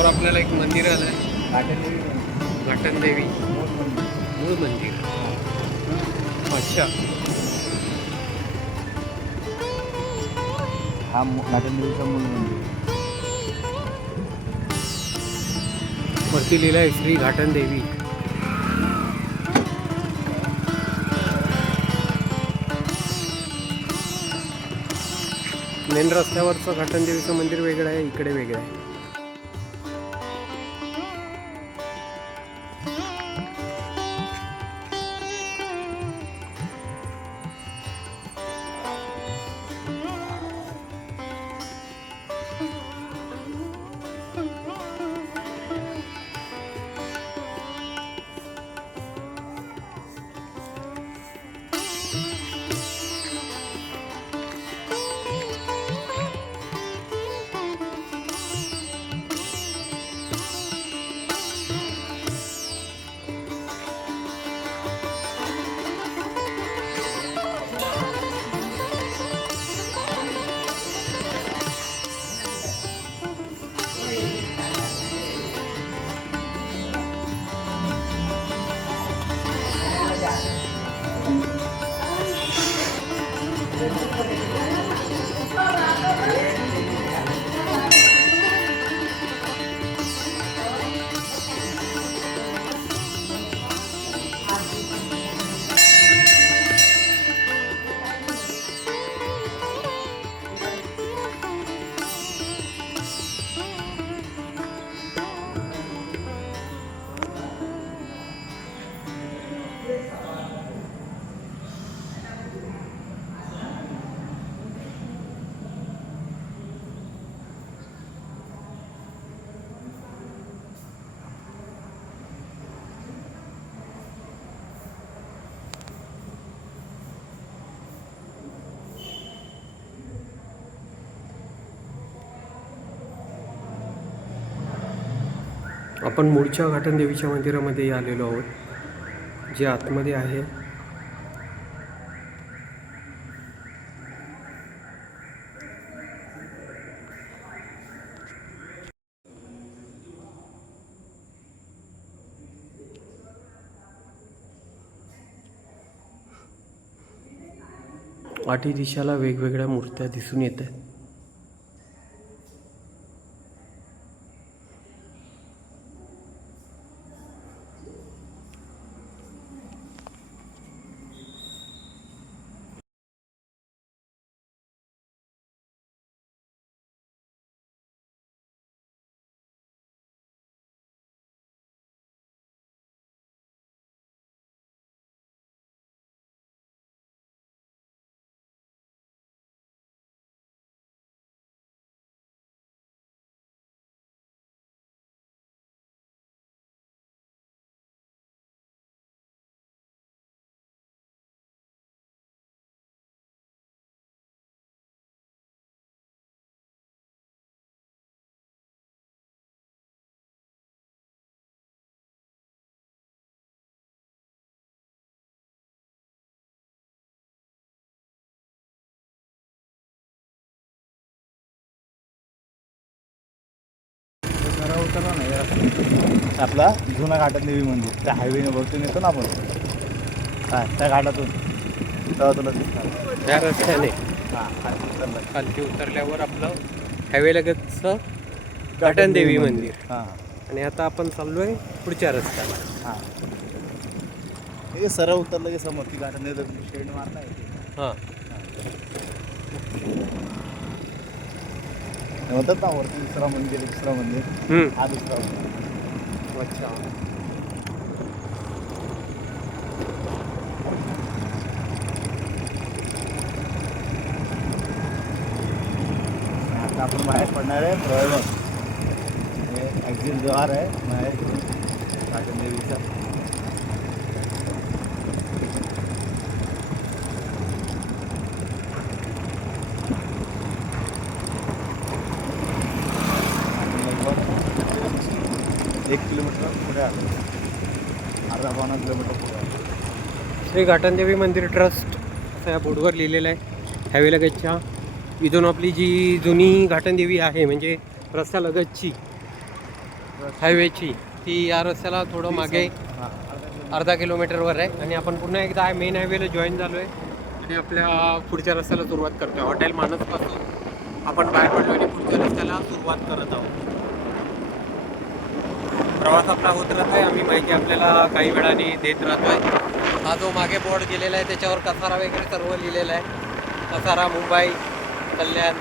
समोर आपल्याला एक मंदिर आलं आहे घाटन देवी. मूळ मंदिर. अच्छा. हा घाटन देवीचा मूळ मंदिर. वरती लिहिलं आहे श्री घाटन देवी. मेन रस्त्यावरचं घाटन देवीचं मंदिर वेगळं आहे इकडे वेगळं आहे. आपण मूळच्या घाटन देवीच्या मंदिरामध्ये आलेलो आहोत जे आतमध्ये आहे. आठी दिशाला वेगवेगळ्या मूर्त्या दिसून येत आहेत. उतरला नाही. आपला जुना घाटन देवी मंदिर. त्या हायवेने वरतून येतो ना आपण. हा त्या घाटातून. तेव्हा तुला दिसणार. त्या रस्त्याने. हा उतरला. खालती उतरल्यावर आपलं हायवे लगतचं घाटन देवी मंदिर. हा. आणि आता आपण चाललोय पुढच्या रस्त्याला. हा. हे सरळ उतरलं की समोर ती घाटन देवी शेड मारला आहे. हां. ते म्हणतात ना वरती दुसरा मंदिर दुसरा मंदिर? हम्म. हा दुसरा. मंदिर. अच्छा. आता आपण बाहेर पडणार आहे प्रयमक हे एक्झिट द्वार आहे. बाहेर घाटन देवीचा एक किलोमीटर पुढे अर्धा पावणा किलोमीटर पुढे श्री घाटनदेवी मंदिर ट्रस्ट असं या बोर्डवर लिहिलेलं आहे. हायवे लगतच्या इथून आपली जी जुनी घाटनदेवी आहे म्हणजे रस्त्यालगतची हायवेची ती या रस्त्याला थोडं मागे अर्धा किलोमीटरवर आहे. आणि आपण पुन्हा एकदा मेन हायवेला जॉईन झालो आहे आणि आपल्या पुढच्या रस्त्याला सुरुवात करतो आहे हॉटेल मानसपासून आपण बाहेर पडलो आणि पुढच्या रस्त्याला सुरुवात करत आहोत. प्रवास आपला होत राहतो आहे आम्ही माहिती आपल्याला काही वेळाने देत राहतो आहे हा जो मागे बोर्ड गेलेला आहे त्याच्यावर कसारा वगैरे सर्व लिहिलेला आहे. कसारा मुंबई कल्याण.